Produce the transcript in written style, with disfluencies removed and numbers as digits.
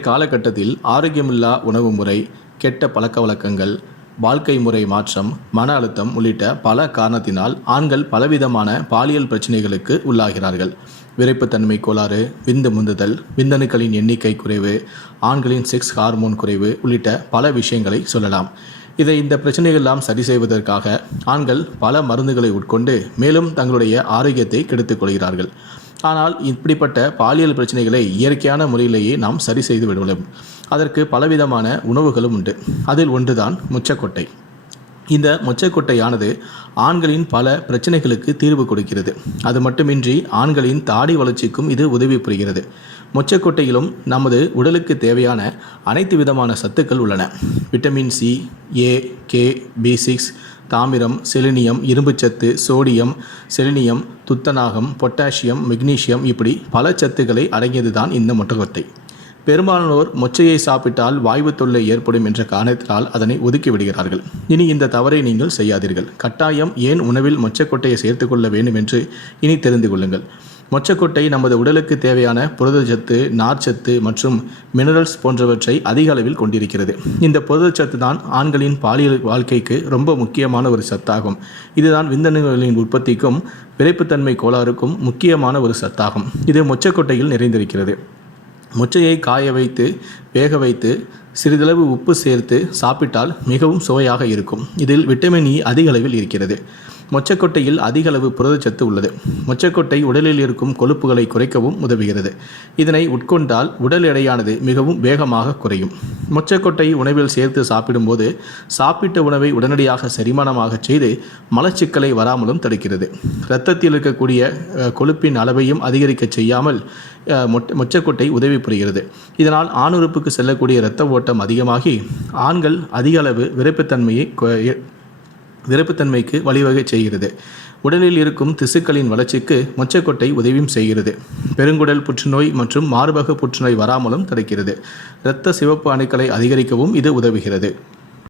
காலகட்டத்தில் ஆரோக்கியமில்லா உணவு முறை, கெட்ட பழக்கவழக்கங்கள், வாழ்க்கை முறை மாற்றம், மன அழுத்தம் உள்ளிட்ட பல காரணத்தினால் ஆண்கள் பலவிதமான பாலியல் பிரச்சனைகளுக்கு உள்ளாகிறார்கள். விரைப்புத்தன்மை கோளாறு, விந்து முந்துதல், விந்தணுக்களின் எண்ணிக்கை குறைவு, ஆண்களின் செக்ஸ் ஹார்மோன் குறைவு உள்ளிட்ட பல விஷயங்களை சொல்லலாம். இந்த பிரச்சனைகள் எல்லாம் சரி செய்வதற்காக ஆண்கள் பல மருந்துகளை உட்கொண்டு மேலும் தங்களுடைய ஆரோக்கியத்தை கெடுத்துக் கொள்கிறார்கள். ஆனால் இப்படிப்பட்ட பாலியல் பிரச்சனைகளை இயற்கையான முறையிலேயே நாம் சரி செய்து விடுவோம். அதற்கு பலவிதமான உணவுகளும் உண்டு. அதில் ஒன்றுதான் மொச்சக்கொட்டை. இந்த மொச்சக்கொட்டையானது ஆண்களின் பல பிரச்சனைகளுக்கு தீர்வு கொடுக்கிறது. அது மட்டுமின்றி ஆண்களின் தாடி வளர்ச்சிக்கும் இது உதவி புரிகிறது. மொச்சக்கொட்டையிலும் நமது உடலுக்கு தேவையான அனைத்து விதமான சத்துக்கள் உள்ளன. விட்டமின் சி, ஏ, கே, B6, தாமிரம், செலினியம், இரும்புச்சத்து, சோடியம், செலினியம், துத்தநாகம், பொட்டாசியம், மெக்னீசியம் இப்படி பல சத்துக்களை அடங்கியது தான் இந்த மொச்சக்கொட்டை. பெரும்பாலானோர் மொச்சையை சாப்பிட்டால் வாய்வு தொல்லை ஏற்படும் என்ற காரணத்தினால் அதனை ஒதுக்கி விடுகிறார்கள். இனி இந்த தவறை நீங்கள் செய்யாதீர்கள். கட்டாயம் ஏன் உணவில் மொச்சக்கொட்டையை சேர்த்துக்கொள்ள வேண்டும் என்று இனி தெரிந்து கொள்ளுங்கள். மொச்சக்கொட்டை நமது உடலுக்கு தேவையான புரதச்சத்து, நார்ச்சத்து மற்றும் மினரல்ஸ் போன்றவற்றை அதிக அளவில் கொண்டிருக்கிறது. இந்த புரதச்சத்து தான் ஆண்களின் பாலியல் வாழ்க்கைக்கு ரொம்ப முக்கியமான ஒரு சத்தாகும். இதுதான் விந்தணுக்களின் உற்பத்திக்கும் விரைப்புத்தன்மை கோளாறுக்கும் முக்கியமான ஒரு சத்தாகும். இது மொச்சக்கொட்டையில் நிறைந்திருக்கிறது. மொச்சையை காய வைத்து வேக வைத்து சிறிதளவு உப்பு சேர்த்து சாப்பிட்டால் மிகவும் சுவையாக இருக்கும். இதில் விட்டமின் இ அதிக அளவில் இருக்கிறது. மொச்சக்கொட்டையில் அதிக அளவு புரதச்சத்து உள்ளது. மொச்சக்கொட்டை உடலில் இருக்கும் கொழுப்புகளை குறைக்கவும் உதவுகிறது. இதனை உட்கொண்டால் உடல் எடையானது மிகவும் வேகமாக குறையும். மொச்சக்கொட்டை உணவில் சேர்த்து சாப்பிடும்போது சாப்பிட்ட உணவை உடனடியாக செரிமானமாக செய்து மலச்சிக்கலை வராமலும் தடுக்கிறது. இரத்தத்தில் இருக்கக்கூடிய கொழுப்பின் அளவையும் அதிகரிக்க செய்யாமல் மொச்சக்கொட்டை உதவி புரிகிறது. இதனால் ஆணுறுப்புக்கு செல்லக்கூடிய இரத்த ஓட்டம் அதிகமாகி ஆண்கள் அதிக அளவு விரைப்புத்தன்மைக்கு வழிவகை செய்கிறது. உடலில் இருக்கும் திசுக்களின் வளர்ச்சிக்கு மொச்சக்கொட்டை உதவியும் செய்கிறது. பெருங்குடல் புற்றுநோய் மற்றும் மார்பக புற்றுநோய் வராமலும் தடுக்கிறது. இரத்த சிவப்பு அணுக்களை அதிகரிக்கவும் இது உதவுகிறது.